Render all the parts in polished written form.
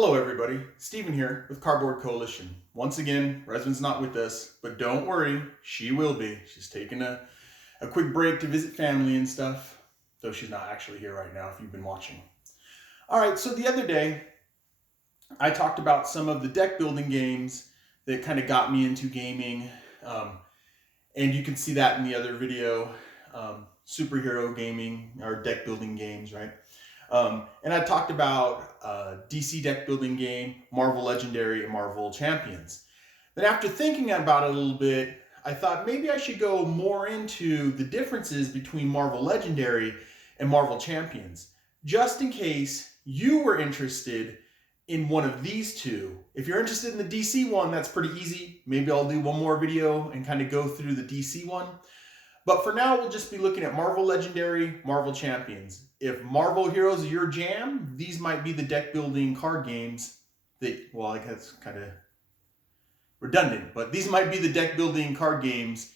Hello everybody, Steven here with Cardboard Coalition. Once again, Resman's not with us, but don't worry, she will be. She's taking a quick break to visit family and stuff, though she's not actually here right now if you've been watching. Alright, so the other day, I talked about some of the deck building games that kind of got me into gaming, and you can see that in the other video, superhero gaming, or deck building games, right? And I talked about DC deck building game, Marvel Legendary, and Marvel Champions. Then after thinking about it a little bit, I thought maybe I should go more into the differences between Marvel Legendary and Marvel Champions, just in case you were interested in one of these two. If you're interested in the DC one, that's pretty easy. Maybe I'll do one more video and kind of go through the DC one. But for now, we'll just be looking at Marvel Legendary, Marvel Champions. If Marvel Heroes are your jam, these might be the deck building card games that, well, I guess kind of redundant, but these might be the deck building card games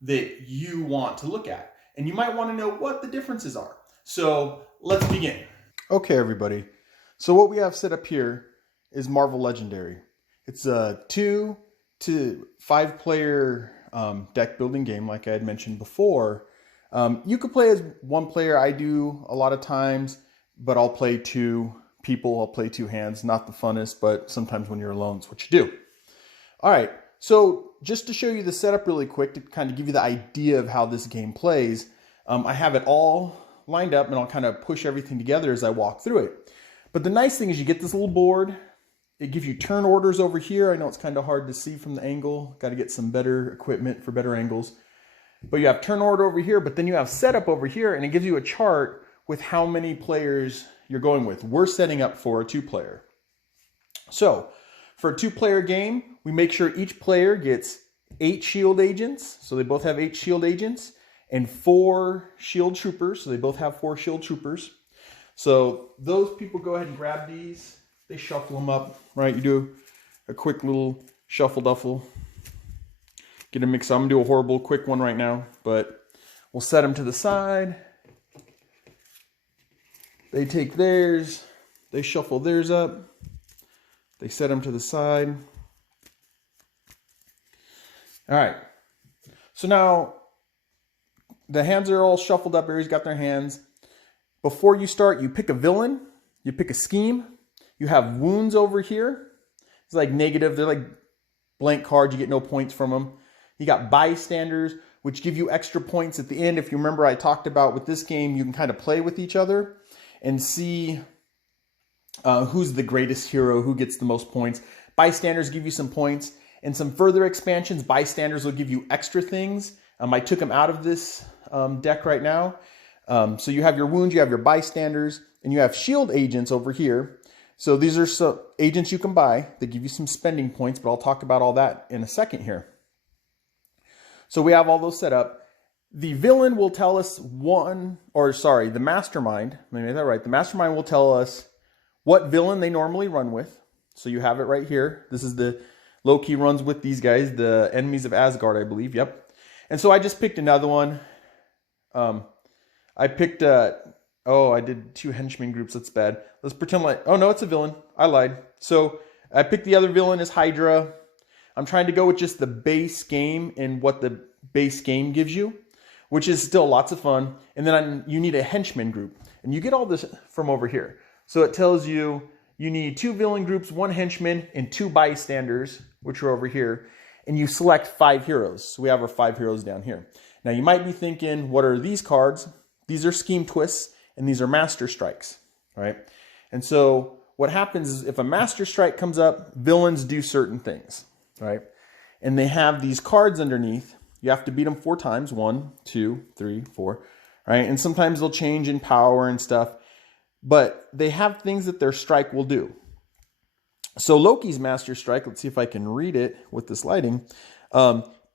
that you want to look at. And you might want to know what the differences are. So let's begin. Okay, everybody. So what we have set up here is Marvel Legendary. It's a 2 to 5 player deck building game, like I had mentioned before. You could play as one player. I do a lot of times, but I'll play two people. I'll play two hands. Not the funnest, but sometimes when you're alone, it's what you do. All right. So just to show you the setup really quick, to kind of give you the idea of how this game plays, I have it all lined up, and I'll kind of push everything together as I walk through it. But the nice thing is you get this little board. It gives you turn orders over here. I know it's kind of hard to see from the angle. Got to get some better equipment for better angles. But you have turn order over here, but then you have setup over here, and it gives you a chart with how many players you're going with. We're setting up for a 2-player. So for a 2-player game, we make sure each player gets 8 shield agents. So they both have 8 shield agents, and 4 shield troopers. So they both have 4 shield troopers. So those people go ahead and grab these. They shuffle them up, right? You do a quick little shuffle duffle. Get them mixed. I'm going to do a horrible quick one right now, but we'll set them to the side. They take theirs. They shuffle theirs up. They set them to the side. All right. So now the hands are all shuffled up. Everybody's got their hands. Before you start, you pick a villain. You pick a scheme. You have wounds over here. It's like negative. They're like blank cards. You get no points from them. You got bystanders, which give you extra points at the end. If you remember, I talked about with this game, you can kind of play with each other and see who's the greatest hero, who gets the most points. Bystanders give you some points. And some further expansions, bystanders will give you extra things. I took them out of this deck right now. So you have your wounds, you have your bystanders, and you have shield agents over here. So these are some agents you can buy. They give you some spending points, but I'll talk about all that in a second here. So we have all those set up. The villain will tell us the mastermind, let me make that right. The mastermind will tell us what villain they normally run with. So you have it right here. This is the Loki runs with these guys, the enemies of Asgard, I believe. Yep. And so I just picked another one. I picked I did 2 henchmen groups. That's bad. Let's pretend like, oh no, it's a villain. I lied. So I picked the other villain as Hydra. I'm trying to go with just the base game and what the base game gives you, which is still lots of fun. And then you need a henchman group. And you get all this from over here. So it tells you you need 2 villain groups, 1 henchman, and 2 bystanders, which are over here. And you select 5 heroes. So we have our 5 heroes down here. Now you might be thinking, what are these cards? These are scheme twists, and these are master strikes, right? And so what happens is if a master strike comes up, villains do certain things, right? And they have these cards underneath. You have to beat them 4 times. 1, 2, 3, 4, right? And sometimes they'll change in power and stuff, but they have things that their strike will do. So Loki's master strike, let's see if I can read it with this lighting.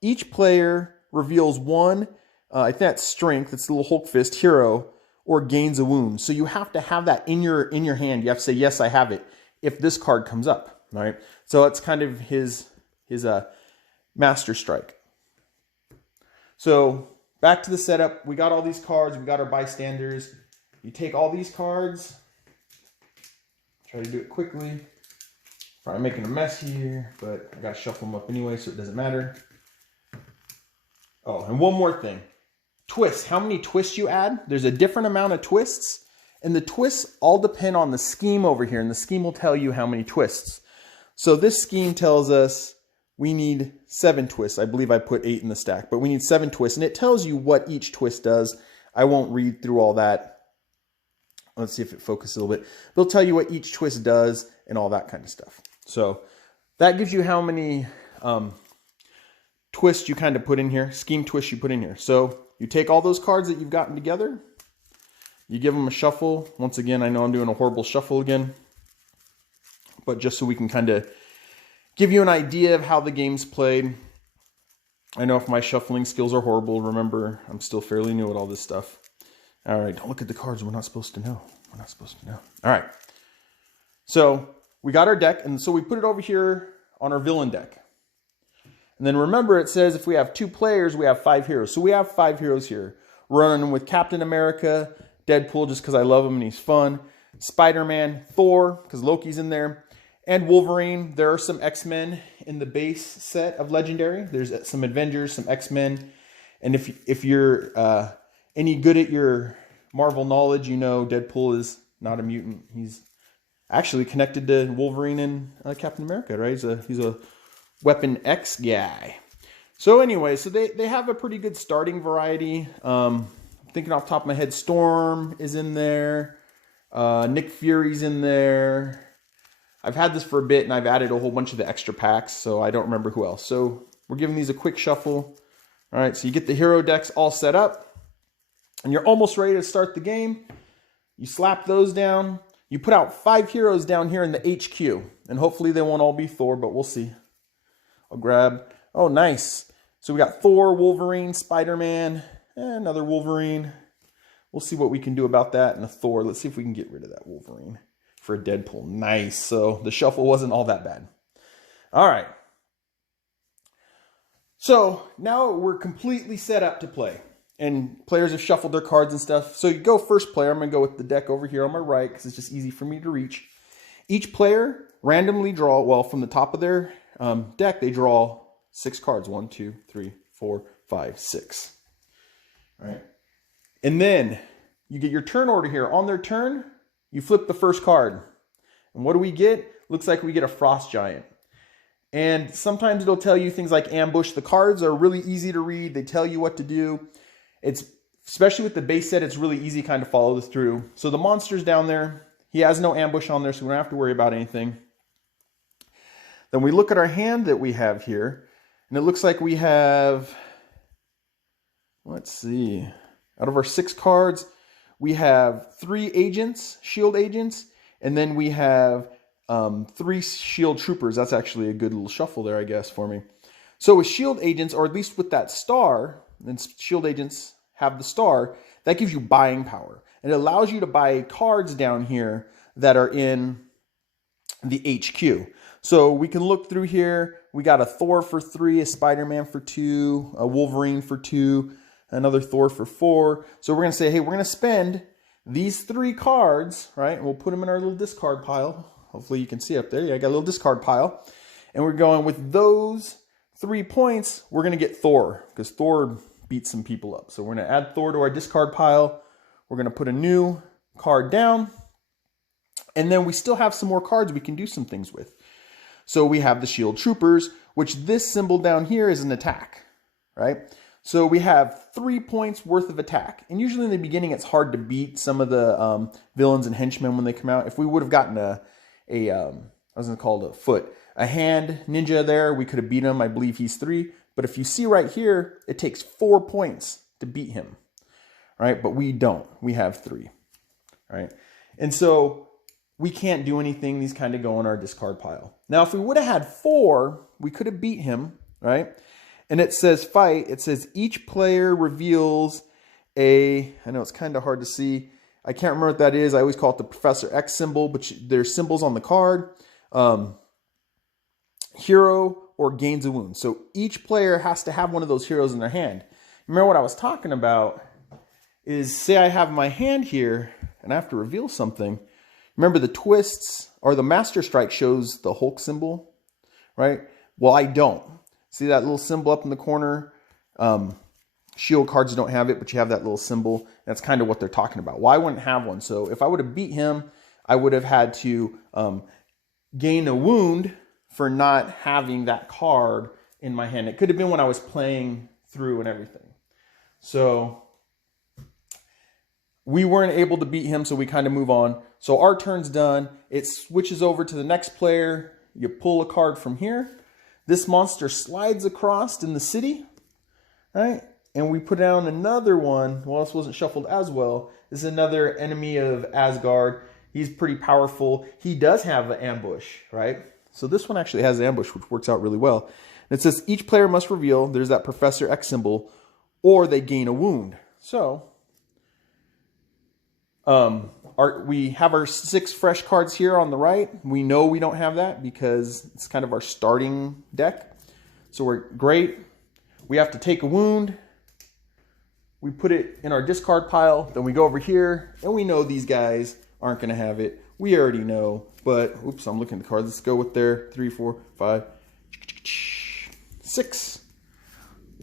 Each player reveals 1, I think that's strength, it's the little Hulk fist hero, or gains a wound. So you have to have that in your hand. You have to say, yes, I have it, if this card comes up, right? So it's kind of his master strike. So back to the setup. We got all these cards. We got our bystanders. You take all these cards. Try to do it quickly. Probably making a mess here, but I gotta shuffle them up anyway, so it doesn't matter. Oh, and one more thing. Twists. How many twists you add? There's a different amount of twists, and the twists all depend on the scheme over here, and the scheme will tell you how many twists. So this scheme tells us we need 7 twists. I believe I put 8 in the stack, but we need 7 twists, and it tells you what each twist does. I won't read through all that. Let's see if it focuses a little bit. It'll tell you what each twist does and all that kind of stuff. So that gives you how many twists you kind of put in here, scheme twists you put in here. So you take all those cards that you've gotten together, you give them a shuffle. Once again, I know I'm doing a horrible shuffle again, but just so we can kind of give you an idea of how the game's played. I know if my shuffling skills are horrible, remember, I'm still fairly new at all this stuff. All right, don't look at the cards. We're not supposed to know. We're not supposed to know. All right. So we got our deck, and so we put it over here on our villain deck. And then remember, it says if we have 2 players, we have 5 heroes. So we have 5 heroes here. We're running with Captain America, Deadpool, just because I love him and he's fun, Spider-Man, Thor, because Loki's in there, and Wolverine. There are some X-Men in the base set of Legendary. There's some Avengers, some X-Men. And if you're any good at your Marvel knowledge, you know Deadpool is not a mutant. He's actually connected to Wolverine and Captain America, right? He's a Weapon X guy. So anyway, so they have a pretty good starting variety. Thinking off the top of my head, Storm is in there. Nick Fury's in there. I've had this for a bit, and I've added a whole bunch of the extra packs, so I don't remember who else. So we're giving these a quick shuffle. All right, so you get the hero decks all set up, and you're almost ready to start the game. You slap those down. You put out 5 heroes down here in the HQ, and hopefully they won't all be Thor, but we'll see. I'll grab, oh, nice. So we got Thor, Wolverine, Spider-Man, another Wolverine. We'll see what we can do about that, and a Thor. Let's see if we can get rid of that Wolverine for a Deadpool. Nice. So the shuffle wasn't all that bad. All right. So now we're completely set up to play. And players have shuffled their cards and stuff. So you go first player. I'm going to go with the deck over here on my right because it's just easy for me to reach. Each player randomly draw, well, from the top of their deck, they draw 6 cards. 1, 2, 3, 4, 5, 6. All right. And then you get your turn order here. On their turn, you flip the first card. And what do we get? Looks like we get a Frost Giant. And sometimes it'll tell you things like ambush. The cards are really easy to read. They tell you what to do. It's, especially with the base set, it's really easy kind of follow this through. So the monster's down there. He has no ambush on there, so we don't have to worry about anything. Then we look at our hand that we have here, and it looks like we have, let's see, out of our 6 cards, we have 3 agents, shield agents, and then we have 3 shield troopers. That's actually a good little shuffle there, I guess, for me. So with shield agents, or at least with that star, and shield agents have the star, that gives you buying power. And it allows you to buy cards down here that are in the HQ. So we can look through here. We got a Thor for 3, a Spider-Man for 2, a Wolverine for 2, another Thor for 4. So we're going to say, hey, we're going to spend these 3 cards, right? And we'll put them in our little discard pile. Hopefully you can see up there. Yeah, I got a little discard pile. And we're going with those 3 points, we're going to get Thor, because Thor beats some people up. So we're going to add Thor to our discard pile. We're going to put a new card down. And then we still have some more cards we can do some things with. So we have the Shield Troopers, which this symbol down here is an attack, right? So we have 3 points worth of attack. And usually in the beginning, it's hard to beat some of the villains and henchmen when they come out. If we would have gotten a hand ninja there, we could have beat him. I believe he's 3. But if you see right here, it takes 4 points to beat him, right? But we don't. We have 3, right? And so we can't do anything. These kind of go in our discard pile. Now, if we would have had 4, we could have beat him, right? And it says fight. It says each player reveals I know it's kind of hard to see. I can't remember what that is. I always call it the Professor X symbol, but there's symbols on the card. Hero or gains a wound. So each player has to have one of those heroes in their hand. Remember what I was talking about is, say I have my hand here and I have to reveal something. Remember the twists, or the Master Strike shows the Hulk symbol, right? Well, I don't. See that little symbol up in the corner? Shield cards don't have it, but you have that little symbol. That's kind of what they're talking about. Well, I wouldn't have one. So if I would have beat him, I would have had to gain a wound for not having that card in my hand. It could have been when I was playing through and everything. So we weren't able to beat him, so we kind of move on. So our turn's done. It switches over to the next player. You pull a card from here. This monster slides across in the city, right? And we put down another one. Well, this wasn't shuffled as well. This is another enemy of Asgard. He's pretty powerful. He does have an ambush, right? So this one actually has an ambush, which works out really well. And it says each player must reveal, there's that Professor X symbol, or they gain a wound. So we have our 6 fresh cards here on the right. We know we don't have that because it's kind of our starting deck. So we're great. We have to take a wound. We put it in our discard pile. Then we go over here, and we know these guys aren't going to have it. We already know. But, oops, I'm looking at the cards. Let's go with their 3, 4, 5, 6.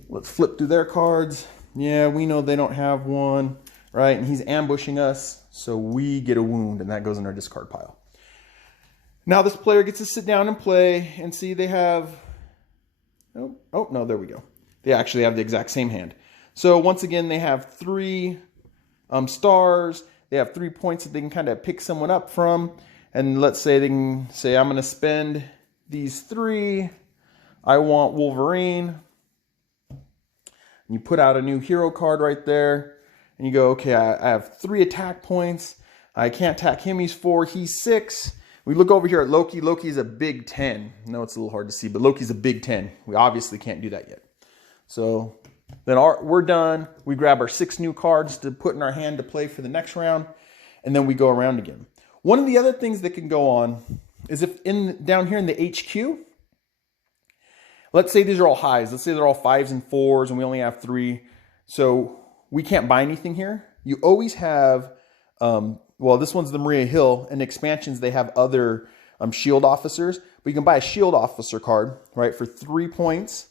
Let's flip through their cards. Yeah, we know they don't have one, right? And he's ambushing us. So we get a wound, and that goes in our discard pile. Now this player gets to sit down and play, and see they have... Oh, no, there we go. They actually have the exact same hand. So once again, they have 3 stars. They have 3 points that they can kind of pick someone up from. And let's say they can say, I'm going to spend these 3. I want Wolverine. And you put out a new hero card right there. And you go, okay, I have 3 attack points. I can't attack him. He's 4. He's 6. We look over here at Loki. Loki's a big 10. I know it's a little hard to see, but Loki's a big 10. We obviously can't do that yet. So then we're done. We grab our 6 new cards to put in our hand to play for the next round. And then we go around again. One of the other things that can go on is if down here in the HQ, let's say these are all highs. Let's say they're all 5s and 4s and we only have 3. So we can't buy anything here. You always have, well, this one's the Maria Hill. In expansions, they have other shield officers. But you can buy a shield officer card, right, for 3 points.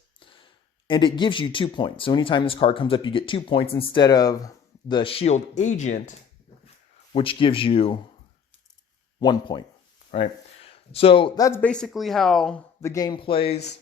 And it gives you 2 points. So anytime this card comes up, you get 2 points instead of the shield agent, which gives you 1 point, right? So that's basically how the game plays.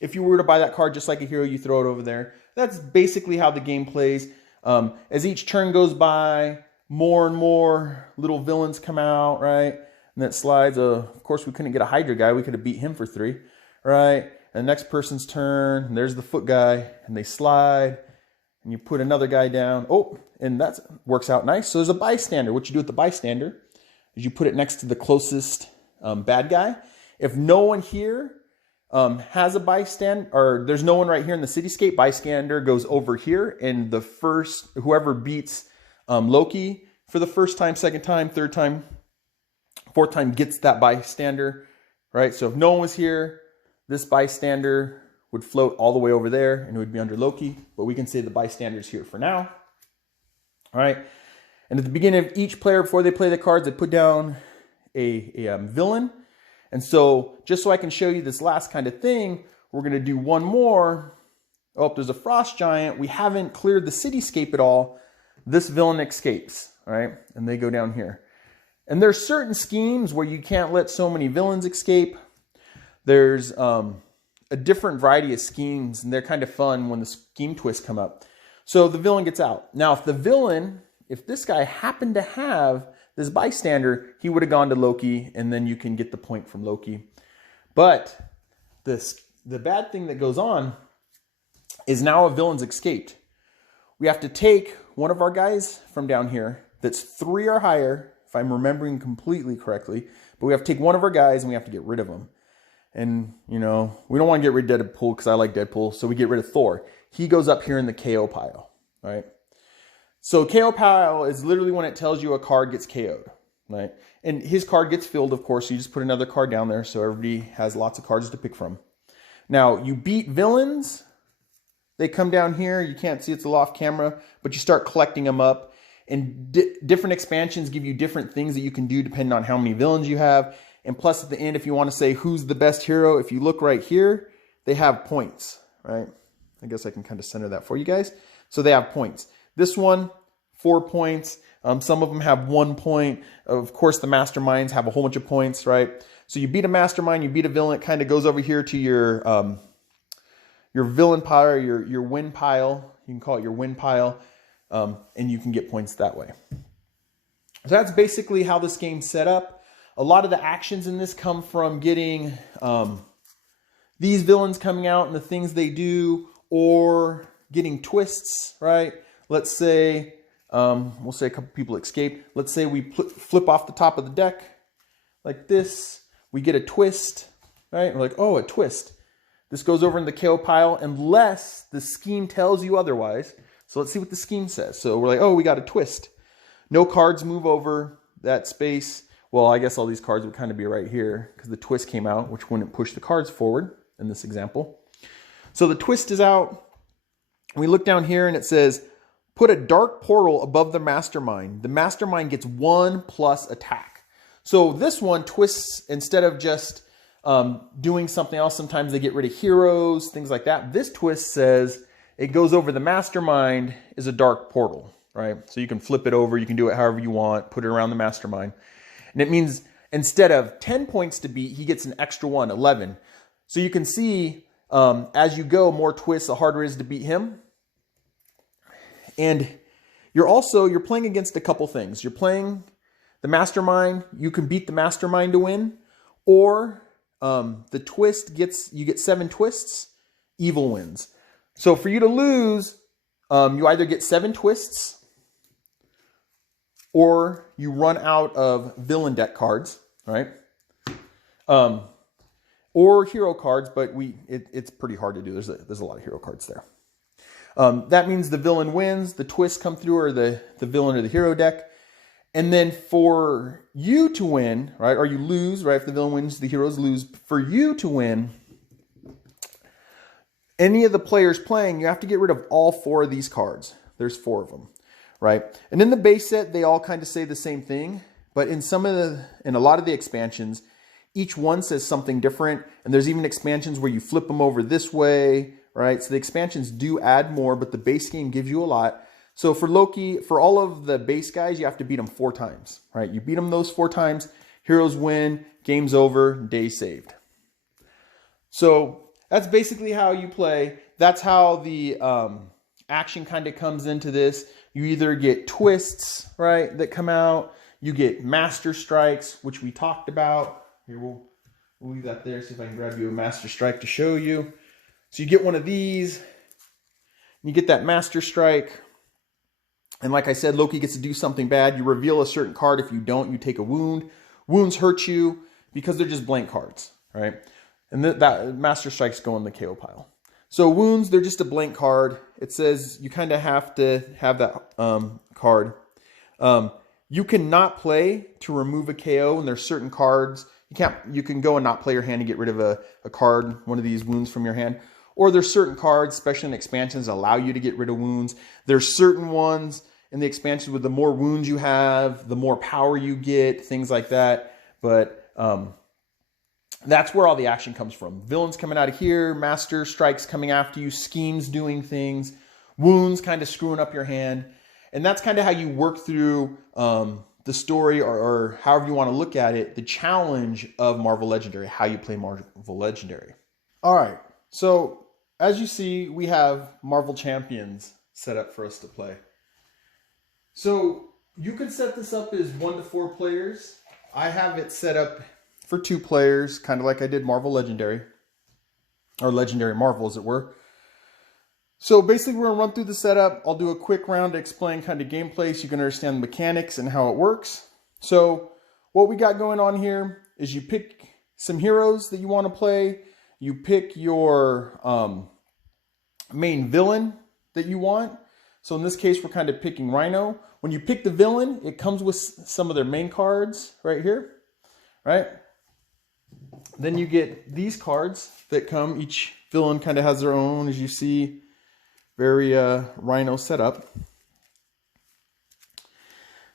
If you were to buy that card just like a hero, you throw it over there. That's basically how the game plays. As each turn goes by, more and more little villains come out, right? And that slides. Of course, we couldn't get a Hydra guy. We could have beat him for 3, right? And the next person's turn, and there's the foot guy, and they slide, and you put another guy down. Oh, and that works out nice. So there's a bystander. What you do with the bystander is you put it next to the closest bad guy. If no one here has a bystander, or there's no one right here in the cityscape, bystander goes over here, and the first, whoever beats Loki for the first time, second time, third time, fourth time gets that bystander, right? So if no one was here, this bystander would float all the way over there, and it would be under Loki, but we can say the bystander's here for now, all right? And at the beginning of each player, before they play the cards, they put down a villain. And so, just so I can show you this last kind of thing, we're going to do one more. Oh, there's a frost giant. We haven't cleared the cityscape at all. This villain escapes, all right? And they go down here. And there's certain schemes where you can't let so many villains escape. There's a different variety of schemes, and they're kind of fun when the scheme twists come up. So the villain gets out. Now, if this guy happened to have this bystander, he would have gone to Loki, and then you can get the point from Loki. But the bad thing that goes on is now a villain's escaped. We have to take one of our guys from down here that's 3 or higher, if I'm remembering completely correctly, but we have to take one of our guys and we have to get rid of him. And, you know, we don't want to get rid of Deadpool because I like Deadpool, so we get rid of Thor. He goes up here in the KO pile, right? So KO pile is literally when it tells you a card gets KO'd, right? And his card gets filled, of course, so you just put another card down there so everybody has lots of cards to pick from. Now, you beat villains. They come down here. You can't see it's a little off camera, but you start collecting them up. And different expansions give you different things that you can do depending on how many villains you have. And plus at the end, if you want to say who's the best hero, if you look right here, they have points, right? I guess I can kind of center that for you guys. So they have points. This one, 4 points. Some of them have 1 point. Of course, the masterminds have a whole bunch of points, right? So you beat a mastermind, you beat a villain, it kind of goes over here to your villain pile, or your win pile. You can call it your win pile, and you can get points that way. So that's basically how this game's set up. A lot of the actions in this come from getting these villains coming out and the things they do, or getting twists, right? Let's say, we'll say a couple people escape. Let's say we flip off the top of the deck like this. We get a twist, right? We're like, oh, a twist. This goes over in the KO pile unless the scheme tells you otherwise. So let's see what the scheme says. So we're like, oh, we got a twist. No cards move over that space. Well, I guess all these cards would kind of be right here because the twist came out, which wouldn't push the cards forward in this example. So the twist is out. We look down here and it says, put a dark portal above the mastermind. The mastermind gets 1+ attack. So this one twists, instead of just doing something else, sometimes they get rid of heroes, things like that. This twist says it goes over the mastermind is a dark portal, right? So you can flip it over, you can do it however you want, put it around the mastermind. And it means instead of 10 points to beat, he gets an extra 1, 11. So you can see as you go, more twists, the harder it is to beat him. And you're playing against a couple things. You're playing the mastermind, you can beat the mastermind to win, or the twist you get 7 twists, evil wins. So for you to lose, you either get 7 twists or you run out of villain deck cards, right? Or hero cards, but it's pretty hard to do. There's a lot of hero cards there. That means the villain wins, the twists come through, or the villain or the hero deck. And then for you to win, right, or you lose, right, if the villain wins, the heroes lose. For you to win, any of the players playing, you have to get rid of all 4 of these cards. There's 4 of them, right? And in the base set, they all kind of say the same thing. But in a lot of the expansions, each one says something different. And there's even expansions where you flip them over this way, right? So the expansions do add more, but the base game gives you a lot. So for Loki, for all of the base guys, you have to beat them 4 times, right? You beat them those 4 times, heroes win, game's over, day saved. So that's basically how you play. That's how the action kind of comes into this. You either get twists, right, that come out. You get master strikes, which we talked about. Here, we'll leave that there, see if I can grab you a master strike to show you. So you get one of these, you get that master strike. And like I said, Loki gets to do something bad. You reveal a certain card. If you don't, you take a wound. Wounds hurt you because they're just blank cards, right? And that master strikes go in the KO pile. So wounds, they're just a blank card. It says you kind of have to have that card. You cannot play to remove a KO, and there's certain cards. You can go and not play your hand and get rid of a card, one of these wounds from your hand. Or there's certain cards, especially in expansions, that allow you to get rid of wounds. There's certain ones in the expansions with the more wounds you have, the more power you get, things like that. But that's where all the action comes from. Villains coming out of here, master strikes coming after you, schemes doing things, wounds kind of screwing up your hand. And that's kind of how you work through the story, or however you want to look at it, the challenge of Marvel Legendary, how you play Marvel Legendary. All right, so as you see, we have Marvel Champions set up for us to play. So you could set this up as 1 to 4 players. I have it set up for 2 players, kind of like I did Marvel Legendary, or Legendary Marvel as it were. So basically we're going to run through the setup. I'll do a quick round to explain kind of gameplay so you can understand the mechanics and how it works. So what we got going on here is you pick some heroes that you want to play. You pick your main villain that you want. So in this case, we're kind of picking Rhino. When you pick the villain, it comes with some of their main cards right here, right? Then you get these cards that come. Each villain kind of has their own, as you see, very Rhino setup.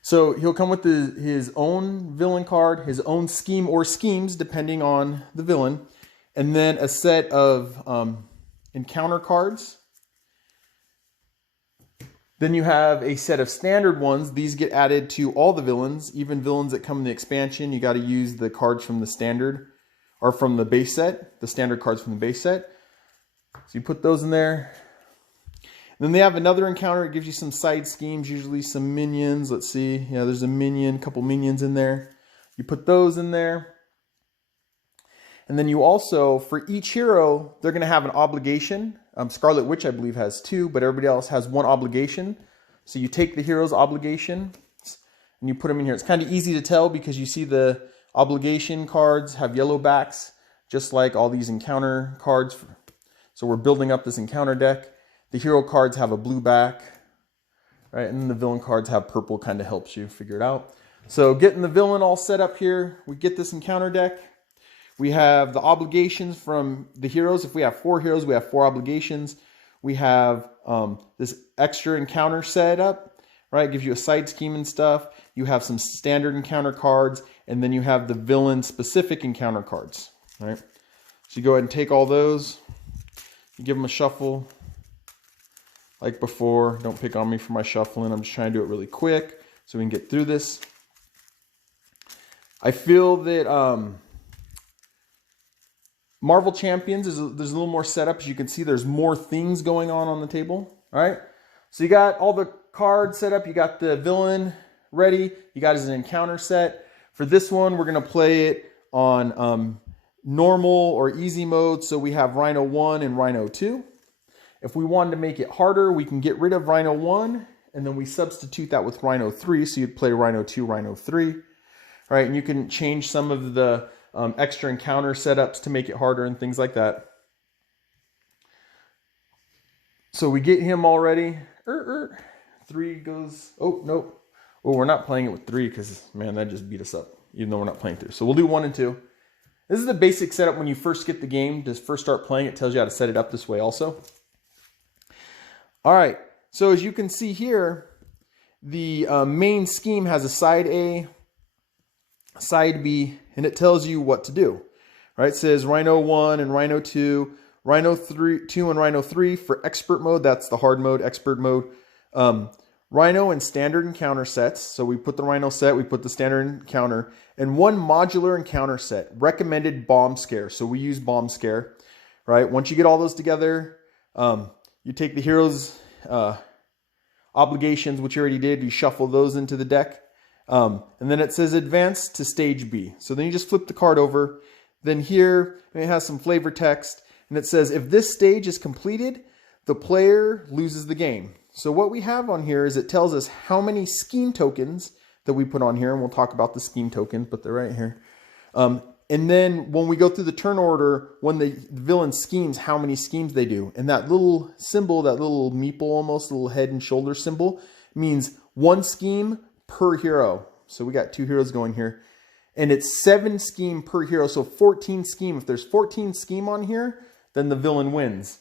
So he'll come with his own villain card, his own scheme or schemes, depending on the villain, and then a set of encounter cards. Then you have a set of standard ones. These get added to all the villains, even villains that come in the expansion. You got to use the cards from the standard or from the base set, the standard cards from the base set. So you put those in there. And then they have another encounter. It gives you some side schemes, usually some minions. Let's see. Yeah, there's a minion, couple minions in there. You put those in there. And then you also, for each hero, they're going to have an obligation. Scarlet Witch, I believe, has 2, but everybody else has 1 obligation. So you take the hero's obligation and you put them in here. It's kind of easy to tell because you see the obligation cards have yellow backs, just like all these encounter cards. So we're building up this encounter deck. The hero cards have a blue back, right? And then the villain cards have purple, kind of helps you figure it out. So getting the villain all set up here, we get this encounter deck. We have the obligations from the heroes. If we have 4 heroes, we have 4 obligations. We have this extra encounter set up, right? It gives you a side scheme and stuff. You have some standard encounter cards, and then you have the villain-specific encounter cards, right? So you go ahead and take all those. You give them a shuffle like before. Don't pick on me for my shuffling. I'm just trying to do it really quick so we can get through this. I feel that Marvel Champions, there's a little more setup. As you can see, there's more things going on the table. All right. So you got all the cards set up. You got the villain ready. You got his encounter set. For this one, we're going to play it on normal or easy mode. So we have Rhino 1 and Rhino 2. If we wanted to make it harder, we can get rid of Rhino 1 and then we substitute that with Rhino 3. So you'd play Rhino 2, Rhino 3. All right. And you can change some of the extra encounter setups to make it harder and things like that. So we get him already. 3 goes, oh, nope. Oh, we're not playing it with 3 because, man, that just beat us up, even though we're not playing 3. So we'll do 1 and 2. This is the basic setup when you first get the game. To first start playing, it tells you how to set it up this way also. All right. So as you can see here, the main scheme has a side A, side B, and it tells you what to do. Right? It says Rhino 1 and Rhino 2, Rhino 2 and Rhino 3 for expert mode. That's the hard mode, expert mode. Rhino and standard encounter sets. So we put the Rhino set, we put the standard encounter, and 1 modular encounter set. Recommended bomb scare. So we use bomb scare. Right? Once you get all those together, you take the heroes' obligations, which you already did. You shuffle those into the deck. And then it says advance to stage B. So then you just flip the card over. Then here it has some flavor text. And it says if this stage is completed, the player loses the game. So what we have on here is it tells us how many scheme tokens that we put on here. And we'll talk about the scheme tokens, but they're right here. And then when we go through the turn order, when the villain schemes, how many schemes they do. And that little symbol, that little meeple almost, little head and shoulder symbol, means 1 scheme per hero. So we got 2 heroes going here. And it's 7 scheme per hero. So 14 scheme. If there's 14 scheme on here, then the villain wins.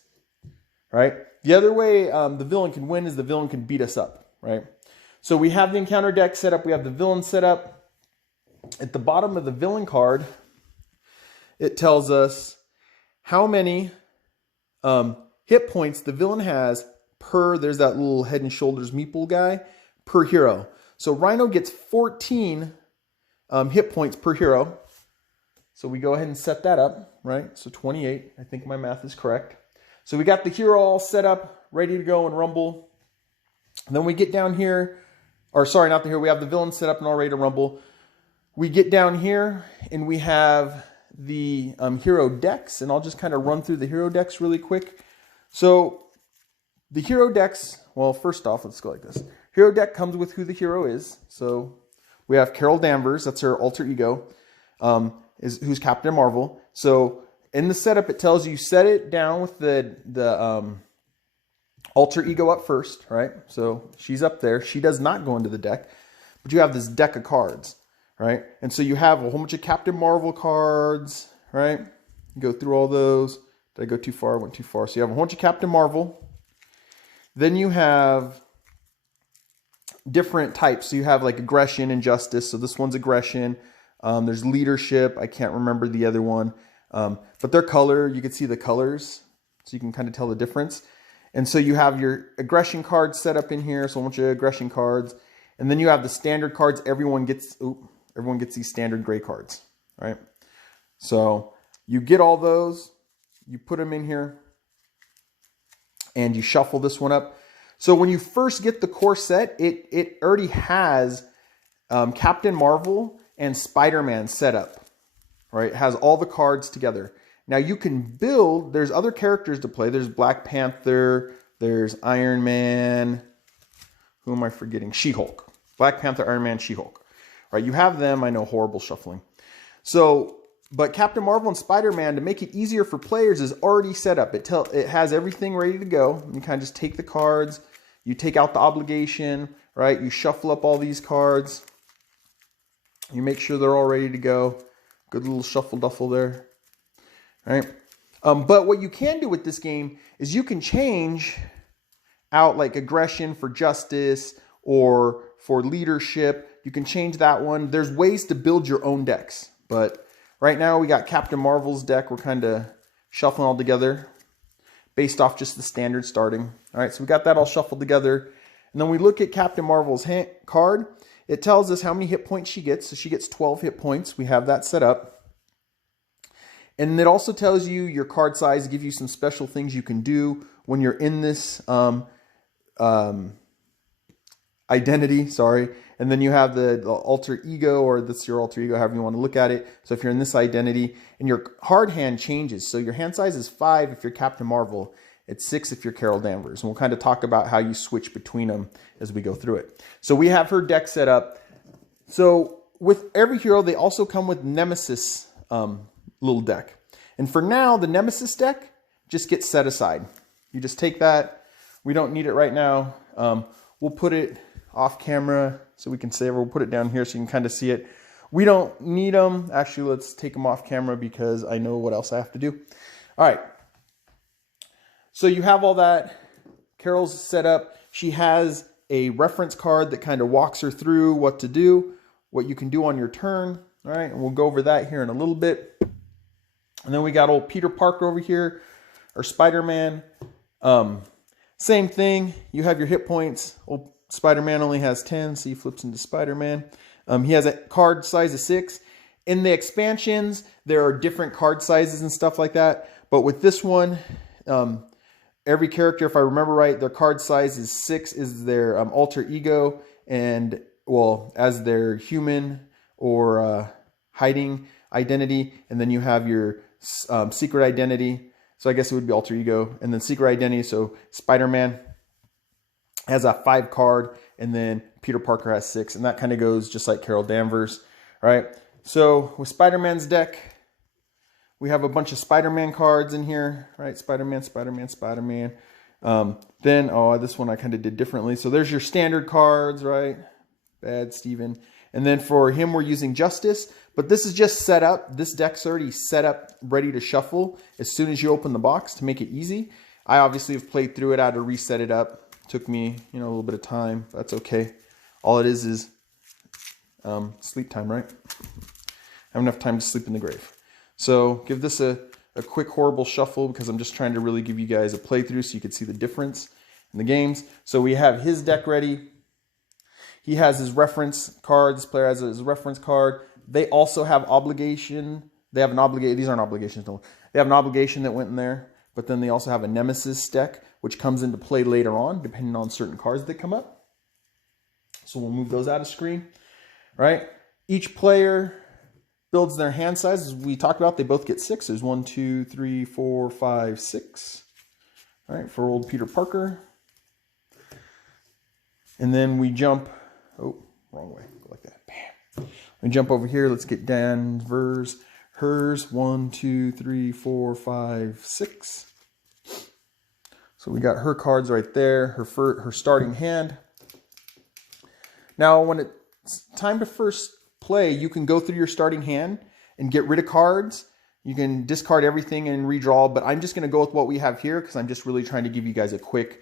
Right? The other way the villain can win is the villain can beat us up. Right? So we have the encounter deck set up. We have the villain set up. At the bottom of the villain card, it tells us how many hit points the villain has per, there's that little head and shoulders meeple guy, per hero. So Rhino gets 14 hit points per hero. So we go ahead and set that up, right? So 28, I think my math is correct. So we got the hero all set up, ready to go and rumble. And then we get down here, or sorry, not the hero, we have the villain set up and all ready to rumble. We get down here and we have the hero decks, and I'll just kind of run through the hero decks really quick. So the hero decks, well, first off, let's go like this. Hero deck comes with who the hero is. So we have Carol Danvers, that's her alter ego, who's Captain Marvel. So in the setup, it tells you set it down with the alter ego up first, right? So she's up there. She does not go into the deck, but you have this deck of cards. Right? And so you have a whole bunch of Captain Marvel cards, right? You go through all those. Did I go too far? I went too far. So you have a whole bunch of Captain Marvel. Then you have different types. So you have like aggression and justice. So this one's aggression. There's leadership. I can't remember the other one. But their color, you can see the colors. So you can kind of tell the difference. And so you have your aggression cards set up in here. So a bunch of aggression cards. And then you have the standard cards. Everyone gets these standard gray cards, right? So you get all those. You put them in here. And you shuffle this one up. So when you first get the core set, it already has Captain Marvel and Spider-Man set up, right? It has all the cards together. Now you can build, there's other characters to play. There's Black Panther, there's Iron Man, who am I forgetting? She-Hulk. Black Panther, Iron Man, She-Hulk. Right, you have them, I know, horrible shuffling. So, but Captain Marvel and Spider-Man, to make it easier for players, is already set up. It has everything ready to go. You kind of just take the cards, you take out the obligation, right? You shuffle up all these cards. You make sure they're all ready to go. Good little shuffle duffle there. Right? But what you can do with this game is you can change out like aggression for justice or for leadership. You can change that one. There's ways to build your own decks. But right now we got Captain Marvel's deck. We're kind of shuffling all together based off just the standard starting. All right, so we got that all shuffled together. And then we look at Captain Marvel's card. It tells us how many hit points she gets. So she gets 12 hit points. We have that set up. And it also tells you your card size, give you some special things you can do when you're in this identity, sorry. And then you have the alter ego, or that's your alter ego, however you want to look at it. So if you're in this identity, and your hard hand changes. So your hand size is 5 if you're Captain Marvel. It's 6 if you're Carol Danvers. And we'll kind of talk about how you switch between them as we go through it. So we have her deck set up. So with every hero, they also come with Nemesis little deck. And for now, the Nemesis deck just gets set aside. You just take that. We don't need it right now. We'll put it off camera so we can save it. We'll put it down here so you can kind of see it. We don't need them. Actually, let's take them off camera because I know what else I have to do. All right. So you have all that. Carol's set up. She has a reference card that kind of walks her through what to do, what you can do on your turn. All right, and we'll go over that here in a little bit. And then we got old Peter Parker over here, or Spider-Man. Same thing. You have your hit points. Old Spider-Man only has 10, so he flips into Spider-Man. He has a card size of 6. In the expansions, there are different card sizes and stuff like that. But with this one, every character, if I remember right, their card size is 6 is their alter ego, and, well, as their human or hiding identity. And then you have your secret identity. So I guess it would be alter ego. And then secret identity. So Spider-Man has a 5 card. And then Peter Parker has 6. And that kind of goes just like Carol Danvers. Right? So with Spider-Man's deck, we have a bunch of Spider-Man cards in here. Right? Spider-Man, Spider-Man, Spider-Man. Then, this one I kind of did differently. So there's your standard cards, right? Bad Steven. And then for him, we're using Justice. But this is just set up. This deck's already set up, ready to shuffle as soon as you open the box to make it easy. I obviously have played through it. I had to reset it up. Took me, a little bit of time. That's okay. All it is sleep time, right? I have enough time to sleep in the grave. So give this a quick horrible shuffle because I'm just trying to really give you guys a playthrough so you can see the difference in the games. So we have his deck ready. He has his reference card. This player has his reference card. They also have obligation. They have an obligation. These aren't obligations. No. They have an obligation that went in there. But then they also have a Nemesis deck, which comes into play later on, depending on certain cards that come up. So we'll move those out of screen. Right? Each player builds their hand size. As we talked about, they both get 6. There's 1, 2, 3, 4, 5, 6. All right, for old Peter Parker. And then we jump. Oh, wrong way. Go like that. Bam. We jump over here. Let's get Danvers. Hers. 1, 2, 3, 4, 5, 6. So we got her cards right there. Her starting hand. Now, when it's time to first play, you can go through your starting hand and get rid of cards. You can discard everything and redraw, but I'm just going to go with what we have here because I'm just really trying to give you guys a quick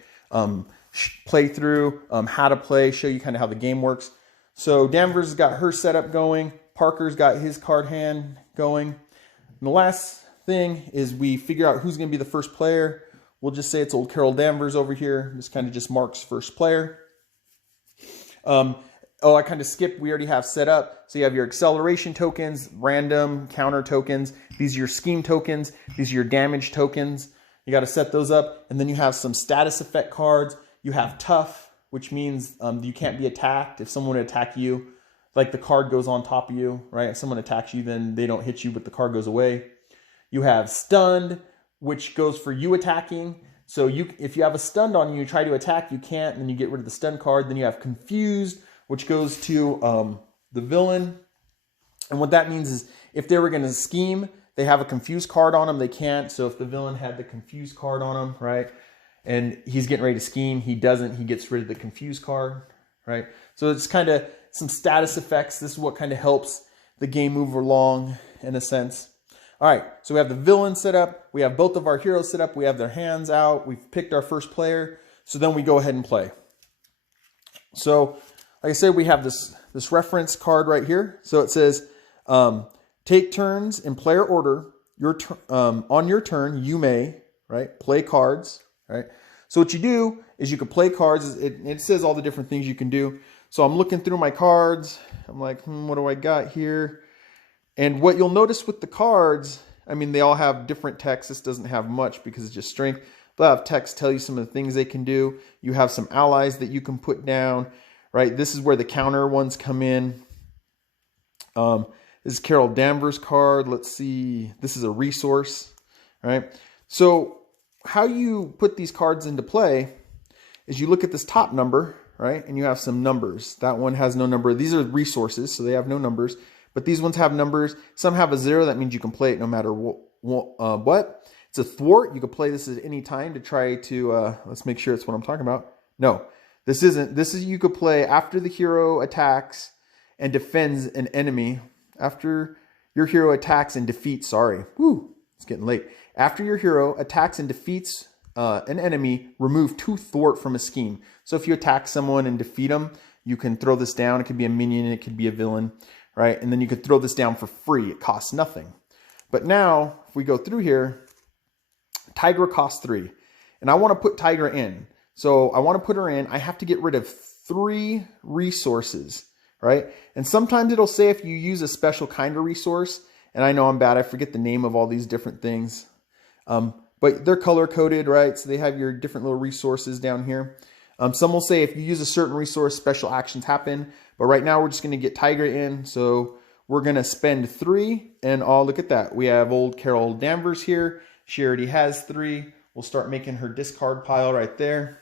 play through how to play, show you kind of how the game works. So Danvers has got her setup going. Parker's got his card hand going. And the last thing is we figure out who's going to be the first player. We'll just say it's old Carol Danvers over here. This kind of just marks first player. I kind of skipped. We already have set up. So you have your acceleration tokens, random counter tokens. These are your scheme tokens. These are your damage tokens. You got to set those up. And then you have some status effect cards. You have tough, which means you can't be attacked. If someone would attack you, like the card goes on top of you, right? If someone attacks you, then they don't hit you, but the card goes away. You have stunned, which goes for you attacking. So if you have a stunned on you, you try to attack, you can't, and then you get rid of the stun card. Then you have confused, which goes to the villain. And what that means is if they were going to scheme, they have a confused card on them, they can't. So if the villain had the confused card on him, right, and he's getting ready to scheme, he doesn't, he gets rid of the confused card, right? So it's kind of some status effects. This is what kind of helps the game move along in a sense. All right, so we have the villain set up. We have both of our heroes set up. We have their hands out. We've picked our first player. So then we go ahead and play. So like I said, we have this reference card right here. So it says, take turns in player order. On your turn, you may, right, play cards, right? So what you do is you can play cards. It says all the different things you can do. So I'm looking through my cards. I'm like, what do I got here? And what you'll notice with the cards, I mean, they all have different text. This doesn't have much because it's just strength. They'll have text tell you some of the things they can do. You have some allies that you can put down, right? This is where the counter ones come in. This is Carol Danvers' card. Let's see. This is a resource, right? So how you put these cards into play is you look at this top number, right? And you have some numbers. That one has no number. These are resources, so they have no numbers. But these ones have numbers. Some have a 0. That means you can play it no matter what. It's a thwart. You can play this at any time to try to, let's make sure it's what I'm talking about. No, this isn't. This is, you could play after the hero attacks and defends an enemy. After your hero attacks and defeats, it's getting late. After your hero attacks and defeats an enemy, remove 2 thwart from a scheme. So if you attack someone and defeat them, you can throw this down. It could be a minion. It could be a villain. Right? And then you could throw this down for free. It costs nothing. But now, if we go through here, Tigra costs 3. And I want to put Tigra in. So I want to put her in. I have to get rid of 3 resources. Right? And sometimes it'll say if you use a special kind of resource. And I know I'm bad. I forget the name of all these different things. But they're color-coded, right? So they have your different little resources down here. Some will say if you use a certain resource, special actions happen. But right now we're just going to get Tigra in. So we're going to spend 3. And look at that. We have old Carol Danvers here. She already has 3. We'll start making her discard pile right there.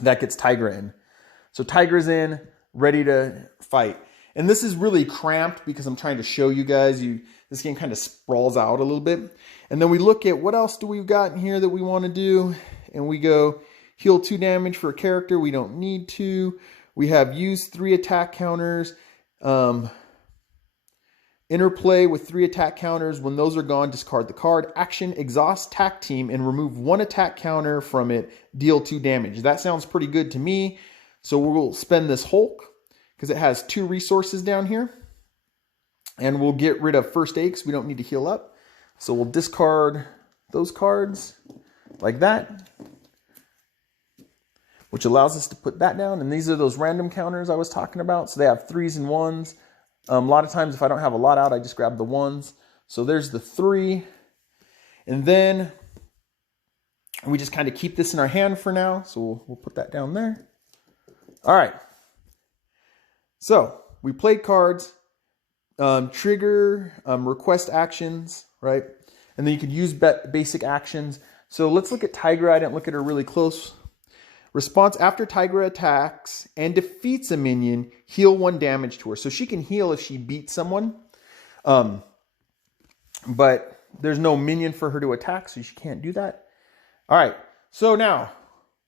That gets Tigra in. So Tigra's in, ready to fight. And this is really cramped because I'm trying to show you guys. This game kind of sprawls out a little bit. And then we look at what else do we got in here that we want to do. And we go heal 2 damage for a character. We don't need to. We have use 3 attack counters. Interplay with 3 attack counters. When those are gone, discard the card. Action, exhaust tack team and remove 1 attack counter from it. Deal 2 damage. That sounds pretty good to me. So we'll spend this Hulk because it has 2 resources down here. And we'll get rid of first aid because we don't need to heal up. So we'll discard those cards like that, which allows us to put that down. And these are those random counters I was talking about. So they have 3s and 1s. A lot of times if I don't have a lot out, I just grab the 1s. So there's the 3. And then we just kind of keep this in our hand for now. So we'll put that down there. All right. So we played cards, trigger, request actions, right? And then you could use basic actions. So let's look at Tigra. I didn't look at her really close. Response after Tigra attacks and defeats a minion, heal 1 damage to her. So she can heal if she beats someone. But there's no minion for her to attack, so she can't do that. All right. So now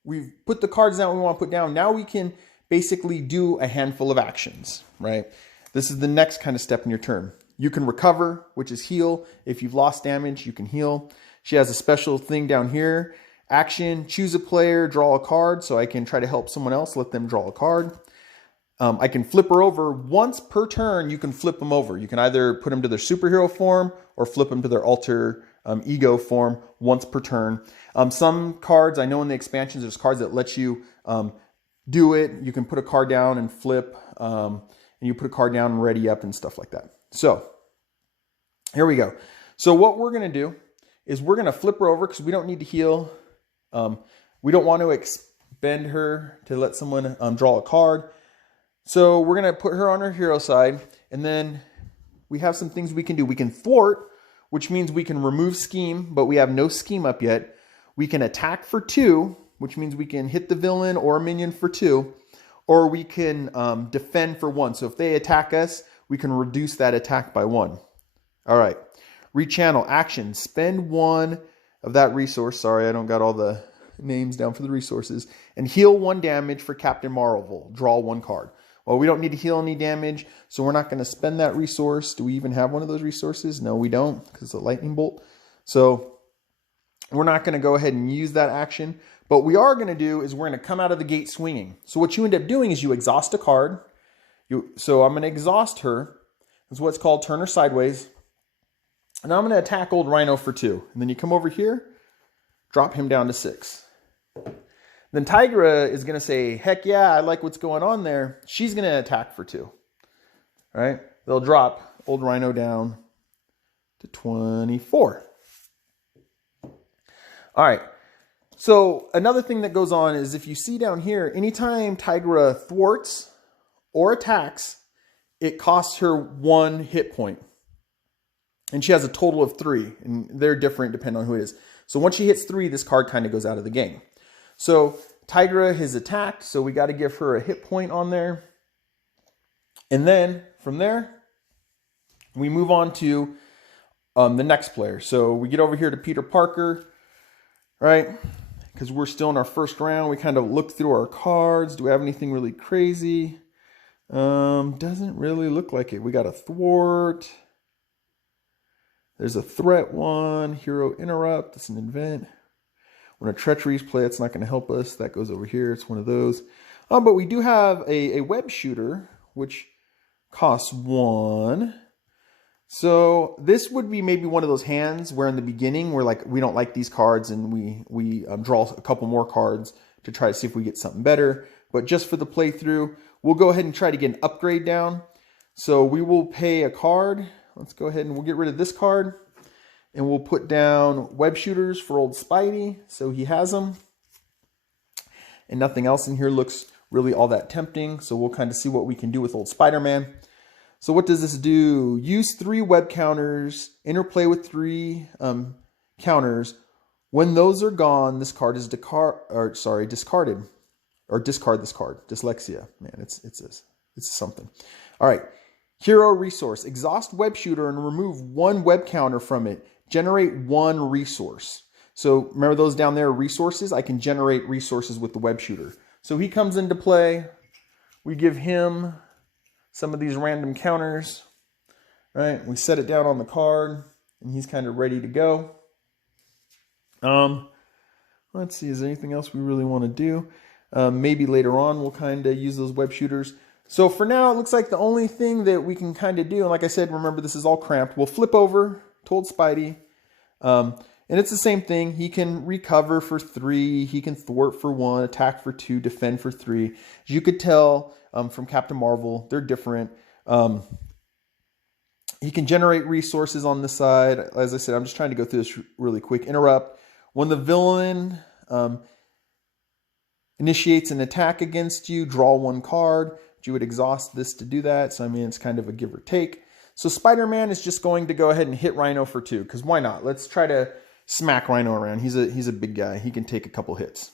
we've put the cards down we want to put down. Now we can basically do a handful of actions, right? This is the next kind of step in your turn. You can recover, which is heal. If you've lost damage, you can heal. She has a special thing down here. Action, choose a player, draw a card, so I can try to help someone else, let them draw a card. I can flip her over. Once per turn, you can flip them over. You can either put them to their superhero form or flip them to their alter ego form once per turn. Some cards, I know in the expansions, there's cards that let you do it. You can put a card down and flip, and you put a card down and ready up and stuff like that. So here we go. So what we're going to do is we're going to flip her over because we don't need to heal. We don't want to expend her to let someone draw a card. So we're going to put her on her hero side, and then we have some things we can do. We can thwart, which means we can remove scheme, but we have no scheme up yet. We can attack for 2, which means we can hit the villain or a minion for 2, or we can defend for 1. So if they attack us, we can reduce that attack by 1. All right. Rechannel action. Spend 1 of that resource. Sorry, I don't got all the names down for the resources. And heal 1 damage for Captain Marvel. Draw 1 card. Well, we don't need to heal any damage, so we're not going to spend that resource. Do we even have one of those resources? No, we don't, because it's a lightning bolt. So we're not going to go ahead and use that action. But what we are going to do is we're going to come out of the gate swinging. So what you end up doing is you exhaust a card. So I'm going to exhaust her. That's what's called turn her sideways. And I'm going to attack old Rhino for 2. And then you come over here, drop him down to 6. Then Tigra is going to say, heck yeah, I like what's going on there. She's going to attack for 2. All right? They'll drop old Rhino down to 24. All right. So another thing that goes on is if you see down here, anytime Tigra thwarts or attacks, it costs her 1 hit point. And she has a total of 3. And they're different depending on who it is. So once she hits 3, this card kind of goes out of the game. So Tigra has attacked, so we got to give her a hit point on there. And then from there, we move on to the next player. So we get over here to Peter Parker, right? Because we're still in our first round. We kind of look through our cards. Do we have anything really crazy? Doesn't really look like it. We got a thwart. There's a threat one. Hero interrupt. That's an event. When a treachery's play, it's not going to help us. That goes over here. It's one of those. But we do have a web shooter, which costs 1. So this would be maybe one of those hands where in the beginning we're like, we don't like these cards, and we draw a couple more cards to try to see if we get something better. But just for the playthrough, we'll go ahead and try to get an upgrade down. So we will pay a card. Let's go ahead and we'll get rid of this card. And we'll put down web shooters for old Spidey, so he has them. And nothing else in here looks really all that tempting, so we'll kind of see what we can do with old Spider-Man. So what does this do? Use 3 web counters, interplay with 3 counters. When those are gone, this card is discarded. Or discard this card. Dyslexia. Man, it's something. All right. Hero resource. Exhaust web shooter and remove 1 web counter from it. Generate 1 resource. So remember those down there, resources? I can generate resources with the web shooter. So he comes into play. We give him some of these random counters. Right? We set it down on the card, and he's kind of ready to go. Let's see, is there anything else we really want to do? Maybe later on we'll kind of use those web shooters. So for now, it looks like the only thing that we can kind of do, and like I said, remember this is all cramped. We'll flip over, told Spidey, and it's the same thing. He can recover for 3, he can thwart for 1, attack for 2, defend for 3. As you could tell from Captain Marvel, they're different. He can generate resources on the side. As I said, I'm just trying to go through this really quick. Interrupt. When the villain initiates an attack against you, draw 1 card. You would exhaust this to do that. So, I mean, it's kind of a give or take. So Spider-Man is just going to go ahead and hit Rhino for 2, because why not? Let's try to smack Rhino around. He's a big guy. He can take a couple hits.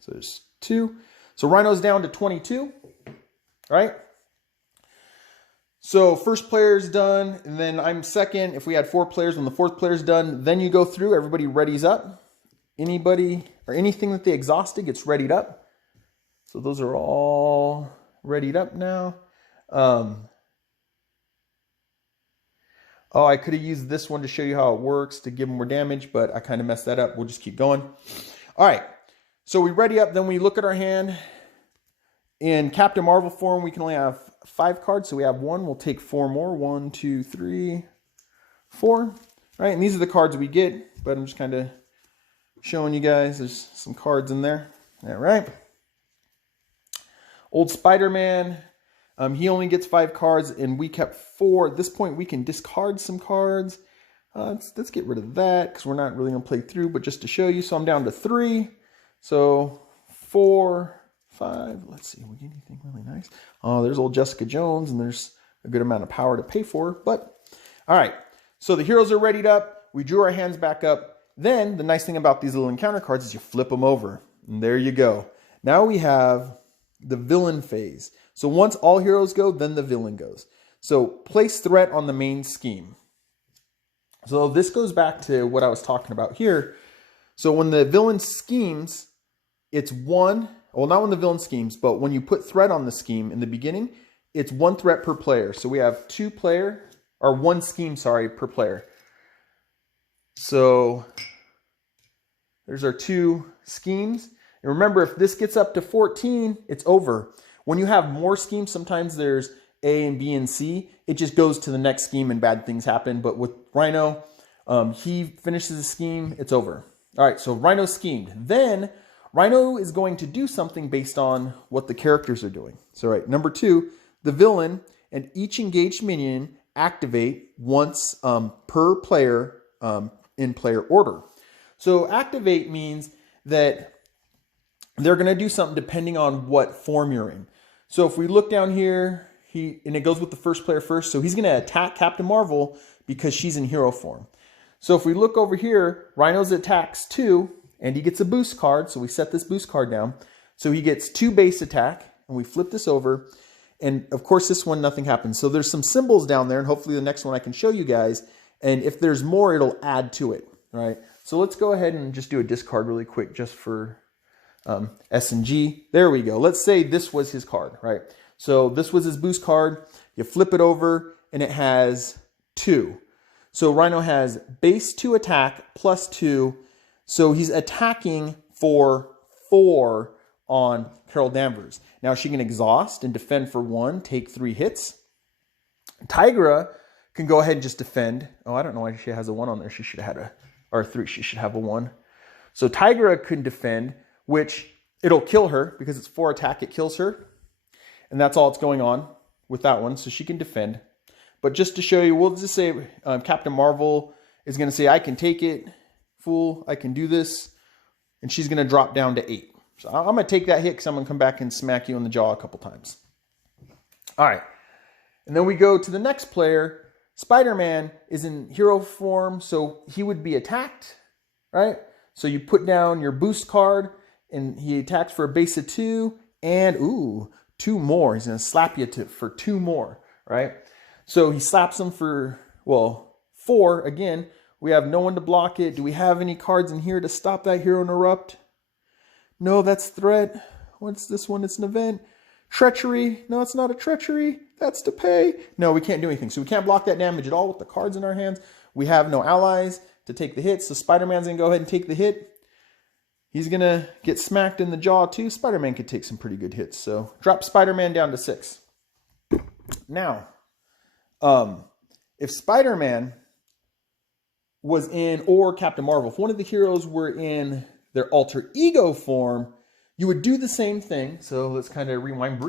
So there's 2. So Rhino's down to 22, right? So first player's done, and then I'm second. If we had 4 players, when the 4th player's done, then you go through, everybody readies up. Anybody or anything that they exhausted gets readied up. So those are all readied up now. Oh, I could have used this one to show you how it works to give them more damage, but I kind of messed that up. We'll just keep going. All right. So we ready up. Then we look at our hand. In Captain Marvel form, we can only have 5 cards. So we have 1. We'll take 4 more. 1, 2, 3, 4. All right. And these are the cards we get. But I'm just kind of showing you guys. There's some cards in there. All right. Old Spider-Man. He only gets 5 cards, and we kept 4. At this point, we can discard some cards. Let's get rid of that because we're not really going to play through, but just to show you. So I'm down to 3. So 4, 5. Let's see. We get anything really nice? Oh, there's old Jessica Jones, and there's a good amount of power to pay for. But all right. So the heroes are readied up. We drew our hands back up. Then the nice thing about these little encounter cards is you flip them over. And there you go. Now we have the villain phase. So once all heroes go, then the villain goes. So place threat on the main scheme. So this goes back to what I was talking about here. So when the villain schemes, it's 1, well, not when the villain schemes, but when you put threat on the scheme in the beginning, it's 1 threat per player. So we have 1 scheme, per player. So there's our 2 schemes. And remember, if this gets up to 14, it's over. When you have more schemes, sometimes there's A and B and C. It just goes to the next scheme and bad things happen. But with Rhino, he finishes the scheme, it's over. All right, so Rhino schemed. Then Rhino is going to do something based on what the characters are doing. So right, number 2, the villain and each engaged minion activate once per player in player order. So activate means that they're going to do something depending on what form you're in. So if we look down here, and it goes with the first player first, so he's going to attack Captain Marvel because she's in hero form. So if we look over here, Rhino's attacks 2, and he gets a boost card, so we set this boost card down. So he gets 2 base attack, and we flip this over, and of course this one, nothing happens. So there's some symbols down there, and hopefully the next one I can show you guys, and if there's more, it'll add to it, right? So let's go ahead and just do a discard really quick just for S and G. There we go. Let's say this was his card, right? So this was his boost card. You flip it over and it has 2. So Rhino has base 2 attack plus 2. So he's attacking for 4 on Carol Danvers. Now she can exhaust and defend for 1, take 3 hits. Tigra can go ahead and just defend. Oh, I don't know why she has a 1 on there. She should have had or 3. She should have a 1. So Tigra can defend, which it'll kill her because it's 4 attack, it kills her. And that's all that's going on with that one. So she can defend. But just to show you, we'll just say Captain Marvel is going to say, I can take it, fool, I can do this. And she's going to drop down to 8. So I'm going to take that hit because I'm going to come back and smack you in the jaw a couple times. All right. And then we go to the next player. Spider-Man is in hero form, so he would be attacked, right? So you put down your boost card, and he attacks for a base of 2, and, 2 more. He's going to slap you for 2 more, right? So he slaps him for, 4. Again, we have no one to block it. Do we have any cards in here to stop that hero interrupt? No, that's threat. What's this one? It's an event. Treachery. No, it's not a treachery. That's to pay. No, we can't do anything. So we can't block that damage at all with the cards in our hands. We have no allies to take the hit. So Spider-Man's going to go ahead and take the hit. He's going to get smacked in the jaw too. Spider-Man could take some pretty good hits. So drop Spider-Man down to 6. Now, if Spider-Man was in, or Captain Marvel, if one of the heroes were in their alter ego form, you would do the same thing. So let's kind of rewind.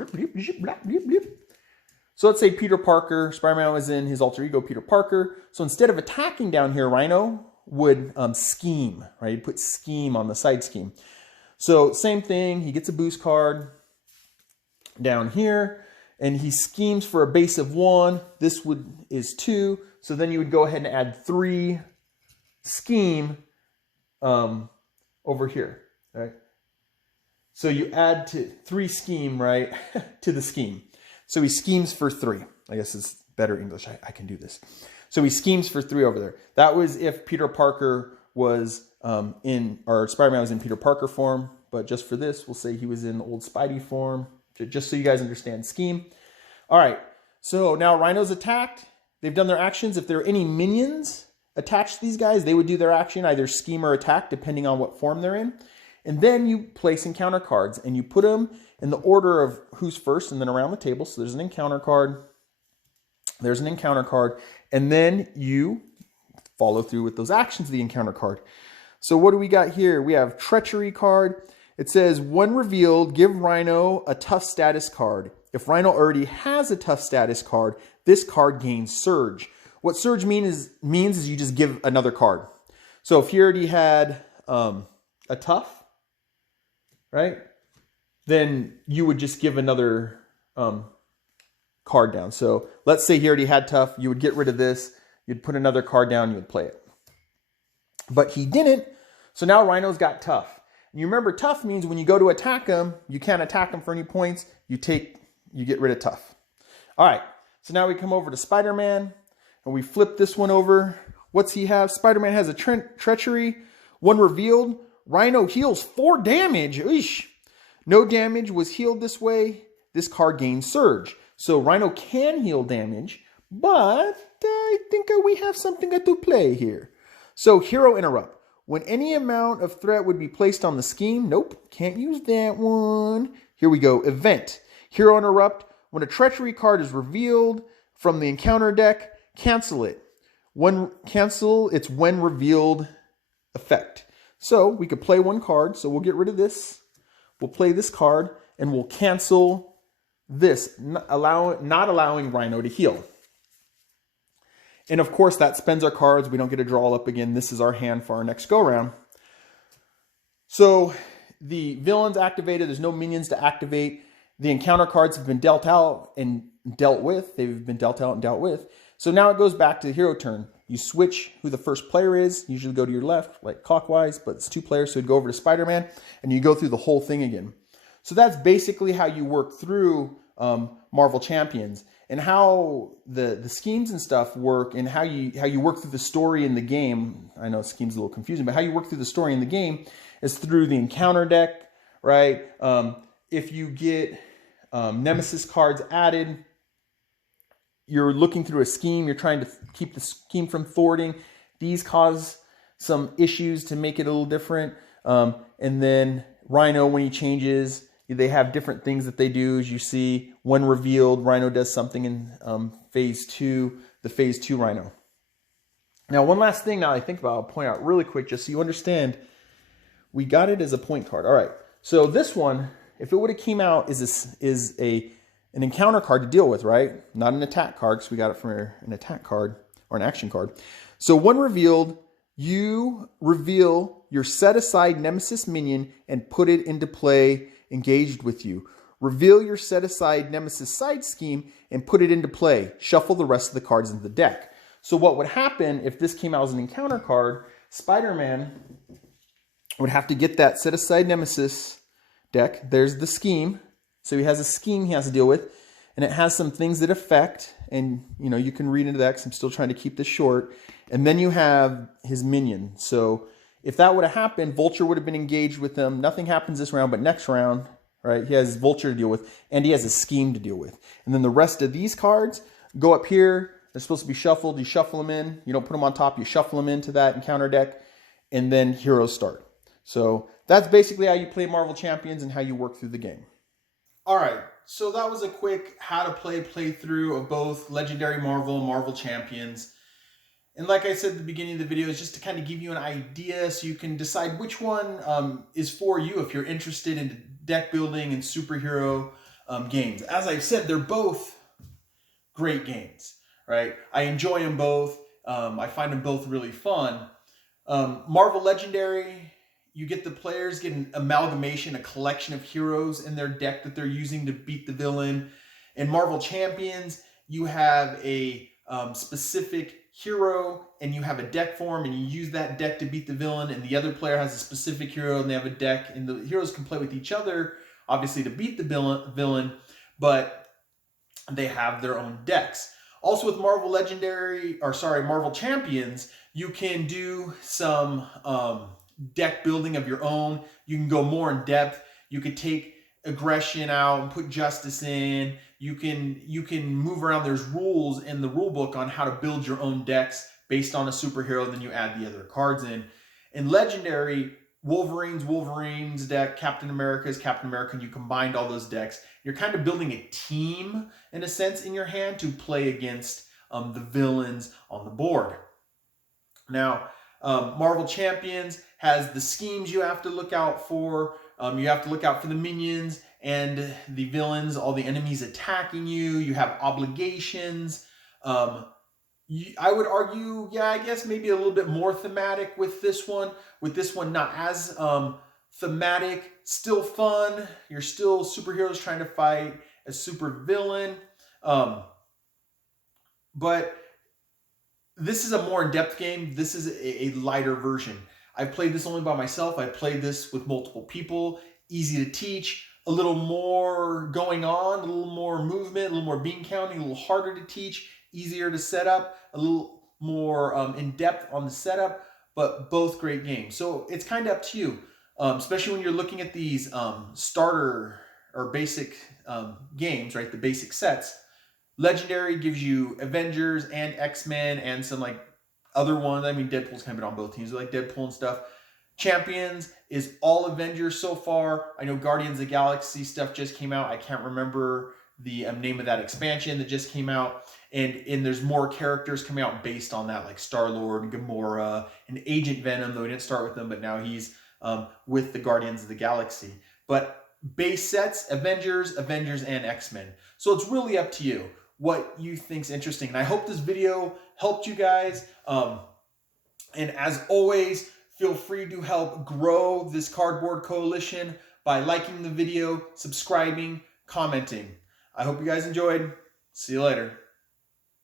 So let's say Peter Parker, Spider-Man was in his alter ego, Peter Parker. So instead of attacking down here, Rhino would scheme, right? He'd put scheme on the side scheme. So same thing, he gets a boost card down here, and he schemes for a base of 1. This is 2. So then you would go ahead and add 3 scheme over here, right? So you add to 3 scheme, right, to the scheme. So he schemes for 3. I guess it's better English. I can do this. So he schemes for 3 over there. That was if Peter Parker was or Spider-Man was in Peter Parker form. But just for this, we'll say he was in the old Spidey form, just so you guys understand scheme. All right. So now Rhino's attacked. They've done their actions. If there are any minions attached to these guys, they would do their action, either scheme or attack, depending on what form they're in. And then you place encounter cards and you put them in the order of who's first and then around the table. So there's an encounter card. There's an encounter card. And then you follow through with those actions of the encounter card. So what do we got here? We have Treachery card. It says, when revealed, give Rhino a tough status card. If Rhino already has a tough status card, this card gains Surge. What Surge means is you just give another card. So if he already had a tough, right, then you would just give another card down. So let's say he already had tough. You would get rid of this. You'd put another card down. You would play it. But he didn't. So now Rhino's got tough. You remember tough means when you go to attack him, you can't attack him for any points. You get rid of tough. All right. So now we come over to Spider-Man and we flip this one over. What's he have? Spider-Man has a Treachery. When revealed, Rhino heals 4 damage. Eesh. No damage was healed this way. This card gains Surge. So Rhino can heal damage, but I think we have something to play here. So Hero Interrupt. When any amount of threat would be placed on the scheme, nope, can't use that one. Here we go. Event. Hero Interrupt. When a Treachery card is revealed from the encounter deck, cancel it. When cancel, it's when revealed effect. So we could play one card. So we'll get rid of this. We'll play this card and we'll cancel this, not allowing Rhino to heal. And of course, that spends our cards. We don't get to draw up again. This is our hand for our next go-round. So the villain's activated. There's no minions to activate. The encounter cards have been dealt out and dealt with. They've been dealt out and dealt with. So now it goes back to the hero turn. You switch who the first player is. You usually go to your left, like clockwise, but it's 2 players, so you'd go over to Spider-Man, and you go through the whole thing again. So that's basically how you work through Marvel Champions. And how the schemes and stuff work, and how you work through the story in the game. I know scheme's a little confusing, but how you work through the story in the game is through the encounter deck, right? If you get Nemesis cards added, you're looking through a scheme. You're trying to keep the scheme from thwarting. These cause some issues to make it a little different. And then Rhino, when he changes, they have different things that they do. As you see, when revealed, Rhino does something in phase 2, the phase 2 Rhino. Now, one last thing now I think about, I'll point out really quick, just so you understand, we got it as a point card. All right, so this one, if it would have came out, is an encounter card to deal with, right? Not an attack card, because we got it from an attack card or an action card. So when revealed, you reveal your set-aside Nemesis minion and put it into play engaged with you. Reveal your set-aside Nemesis side scheme and put it into play. Shuffle the rest of the cards into the deck. So what would happen if this came out as an encounter card, Spider-Man would have to get that set-aside Nemesis deck. There's the scheme. So he has a scheme he has to deal with, and it has some things that affect, and you can read into that because I'm still trying to keep this short. And then you have his minion. So if that would have happened, Vulture would have been engaged with him. Nothing happens this round, but next round, right, he has Vulture to deal with, and he has a scheme to deal with. And then the rest of these cards go up here. They're supposed to be shuffled. You shuffle them in. You don't put them on top. You shuffle them into that encounter deck, and then heroes start. So that's basically how you play Marvel Champions and how you work through the game. All right, so that was a quick how to play playthrough of both Legendary Marvel and Marvel Champions. And like I said at the beginning of the video, is just to kind of give you an idea so you can decide which one is for you if you're interested in deck building and superhero games. As I've said, they're both great games, right? I enjoy them both. I find them both really fun. Marvel Legendary, you get the players get an amalgamation, a collection of heroes in their deck that they're using to beat the villain. In Marvel Champions, you have a specific hero and you have a deck form and you use that deck to beat the villain, and the other player has a specific hero and they have a deck, and the heroes can play with each other, obviously, to beat the villain, but they have their own decks. Also with Marvel Marvel Champions, you can do some deck building of your own. You can go more in depth. You could take aggression out and put justice in. You can move around. There's rules in the rule book on how to build your own decks based on a superhero, and then you add the other cards in. In Legendary, Wolverine's deck, Captain America's Captain America, and you combined all those decks. You're kind of building a team, in a sense, in your hand to play against the villains on the board. Now, Marvel Champions has the schemes you have to look out for. You have to look out for the minions and the villains, all the enemies attacking you. You have obligations. I would argue, yeah, I guess maybe a little bit more thematic with this one. With this one, not as thematic, still fun. You're still superheroes trying to fight a super villain. But this is a more in-depth game. This is a lighter version. I've played this only by myself. I played this with multiple people. Easy to teach. A little more going on, a little more movement, a little more bean counting, a little harder to teach, easier to set up, a little more in-depth on the setup, but both great games. So it's kind of up to you, especially when you're looking at these starter or basic games, right? The basic sets. Legendary gives you Avengers and X-Men and some like other ones. I mean, Deadpool's kind of been on both teams, like Deadpool and stuff. Champions is all Avengers so far. I know Guardians of the Galaxy stuff just came out. I can't remember the name of that expansion that just came out. And there's more characters coming out based on that, like Star-Lord, Gamora, and Agent Venom, though we didn't start with him, but now he's with the Guardians of the Galaxy. But base sets, Avengers, and X-Men. So it's really up to you what you think's interesting. And I hope this video helped you guys. And as always, feel free to help grow this cardboard coalition by liking the video, subscribing, commenting. I hope you guys enjoyed. See you later.